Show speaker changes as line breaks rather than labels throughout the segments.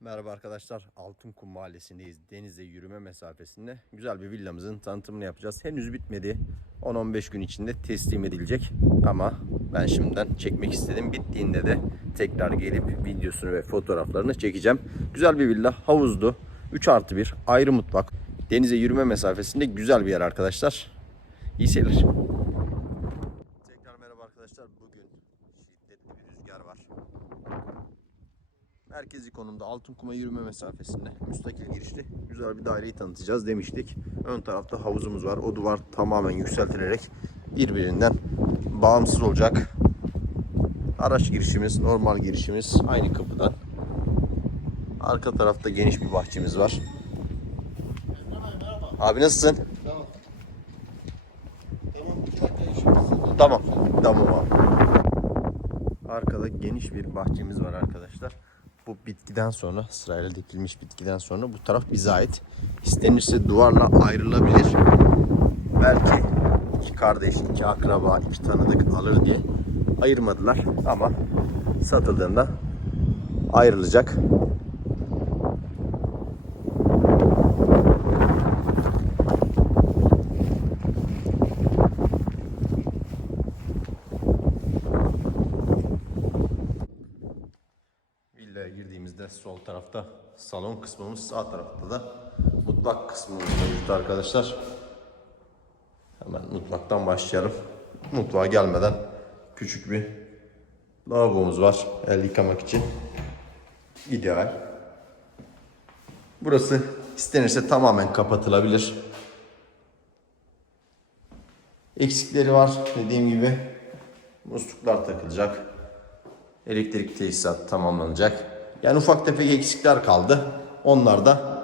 Merhaba arkadaşlar. Altınkum Mahallesi'ndeyiz. Denize yürüme mesafesinde güzel bir villamızın tanıtımını yapacağız. Henüz bitmedi. 10-15 gün içinde teslim edilecek. Ama ben şimdiden çekmek istedim. Bittiğinde de tekrar gelip videosunu ve fotoğraflarını çekeceğim. Güzel bir villa. Havuzlu. 3 artı 1. Ayrı mutfak. Denize yürüme mesafesinde güzel bir yer arkadaşlar. İyi seyirler. Tekrar merhaba arkadaşlar. Bugün şiddetli bir rüzgar var. Merkezi konumda Altınkuma yürüme mesafesinde müstakil girişli güzel bir daireyi tanıtacağız demiştik. Ön tarafta havuzumuz var. O duvar tamamen yükseltilerek birbirinden bağımsız olacak. Araç girişimiz, normal girişimiz aynı kapıdan. Arka tarafta geniş bir bahçemiz var. Abi nasılsın?
Tamam. Tamam.
Tamam abi. Arkada geniş bir bahçemiz var arkadaşlar. Bu bitkiden sonra sırayla dikilmiş bitkiden sonra bu taraf bize ait. İstenirse duvarla ayrılabilir. Belki iki kardeş, iki akraba, iki tanıdık alır diye ayırmadılar ama satıldığında ayrılacak. Girdiğimizde sol tarafta salon kısmımız, sağ tarafta da mutfak kısmımız mevcut arkadaşlar. Hemen mutfaktan başlayalım. Mutfağa gelmeden küçük bir lavabomuz var el yıkamak için. İdeal. Burası istenirse tamamen kapatılabilir. Eksikleri var dediğim gibi. Musluklar takılacak. Elektrik tesisat tamamlanacak. Yani ufak tefek eksikler kaldı. Onlar da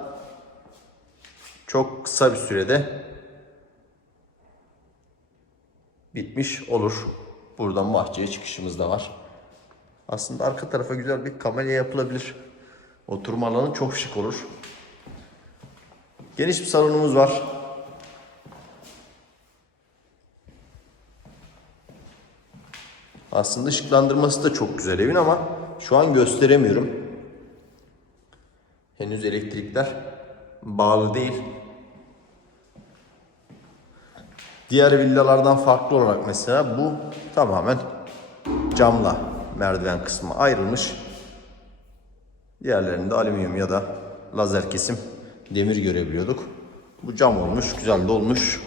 çok kısa bir sürede bitmiş olur. Buradan bahçeye çıkışımız da var. Aslında arka tarafa güzel bir kamelya yapılabilir. Oturma alanı çok şık olur. Geniş bir salonumuz var. Aslında ışıklandırması da çok güzel evin ama şu an gösteremiyorum. Henüz elektrikler bağlı değil. Diğer villalardan farklı olarak mesela bu tamamen camla merdiven kısmı ayrılmış. Diğerlerinde alüminyum ya da lazer kesim demir görebiliyorduk. Bu cam olmuş, güzel de olmuş.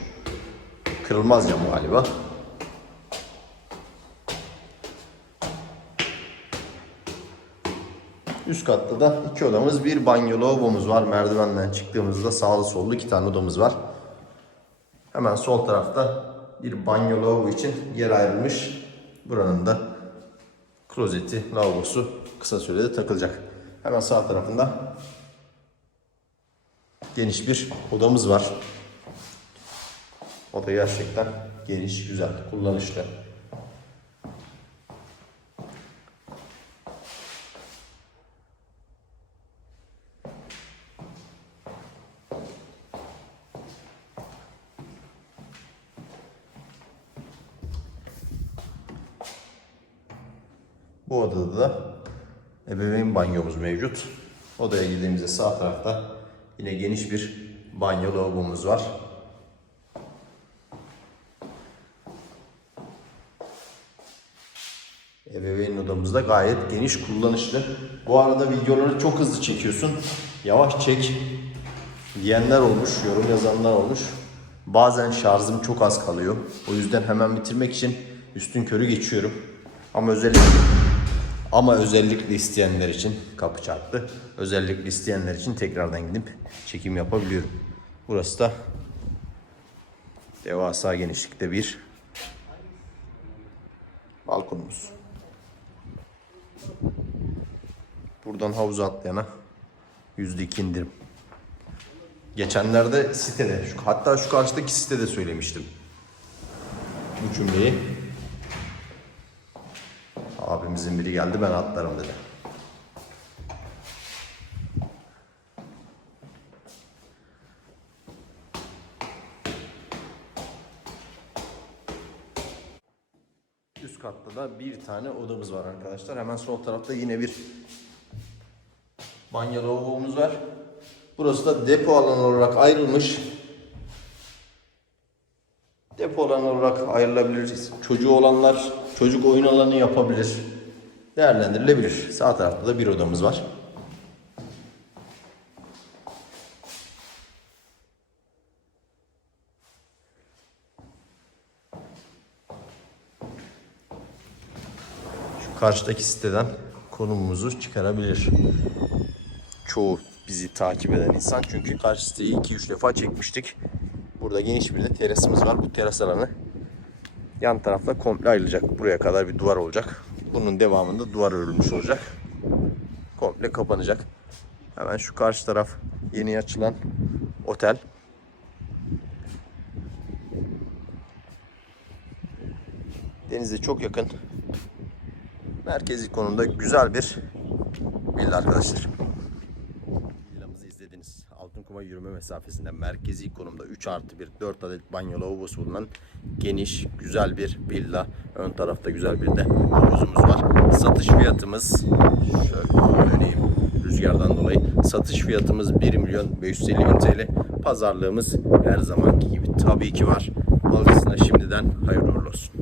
Kırılmaz cam galiba. Üst katta da iki odamız, bir banyo lavabomuz var. Merdivenden çıktığımızda sağlı sollu iki tane odamız var. Hemen sol tarafta bir banyo lavabo için yer ayrılmış. Buranın da klozeti, lavabosu kısa sürede takılacak. Hemen sağ tarafında geniş bir odamız var. O da gerçekten geniş, güzel, kullanışlı. Bu odada da ebeveyn banyomuz mevcut. Odaya girdiğimizde sağ tarafta yine geniş bir banyo lavabomuz var. Ebeveyn odamız da gayet geniş, kullanışlı. Bu arada videoları çok hızlı çekiyorsun. Yavaş çek diyenler olmuş, yorum yazanlar olmuş. Bazen şarjım çok az kalıyor. O yüzden hemen bitirmek için üstün körü geçiyorum. Ama özellikle ama özellikle isteyenler için kapı çarptı. Özellikle isteyenler için tekrardan gidip çekim yapabiliyorum. Burası da devasa genişlikte bir balkonumuz. Buradan havuza atlayana %2 indirim. Geçenlerde sitede, hatta şu karşıdaki sitede söylemiştim bu cümleyi. Abimizin biri geldi ben atlarım dedi. Üst katta da bir tane odamız var arkadaşlar. Hemen sol tarafta yine bir banyo lavabomuz var. Burası da depo alanı olarak ayrılmış. Depo alanı olarak ayrılabilir. Çocuğu olanlar çocuk oyun alanı yapabilir. Değerlendirilebilir. Sağ tarafta da bir odamız var. Şu karşıdaki siteden konumumuzu çıkarabilir. Çoğu bizi takip eden insan çünkü karşı siteyi 2-3 defa çekmiştik. Burada geniş bir de terasımız var. Bu teras alanı yan tarafta komple ayrılacak. Buraya kadar bir duvar olacak. Bunun devamında duvar örülmüş olacak. Komple kapanacak. Hemen şu karşı taraf yeni açılan otel. Denize çok yakın. Merkezi konumda güzel bir villa arkadaşlar. İzlediniz. Altınkuma yürüme mesafesinde merkezi konumda 3 artı 1 4 adet banyo lavabosu bulunan geniş güzel bir villa. Ön tarafta güzel bir de havuzumuz var. Satış fiyatımız şöyle döneyim rüzgardan dolayı. Satış fiyatımız 1 milyon 550 bin TL. Pazarlığımız her zamanki gibi tabii ki var. Alıcısına şimdiden hayırlı olsun.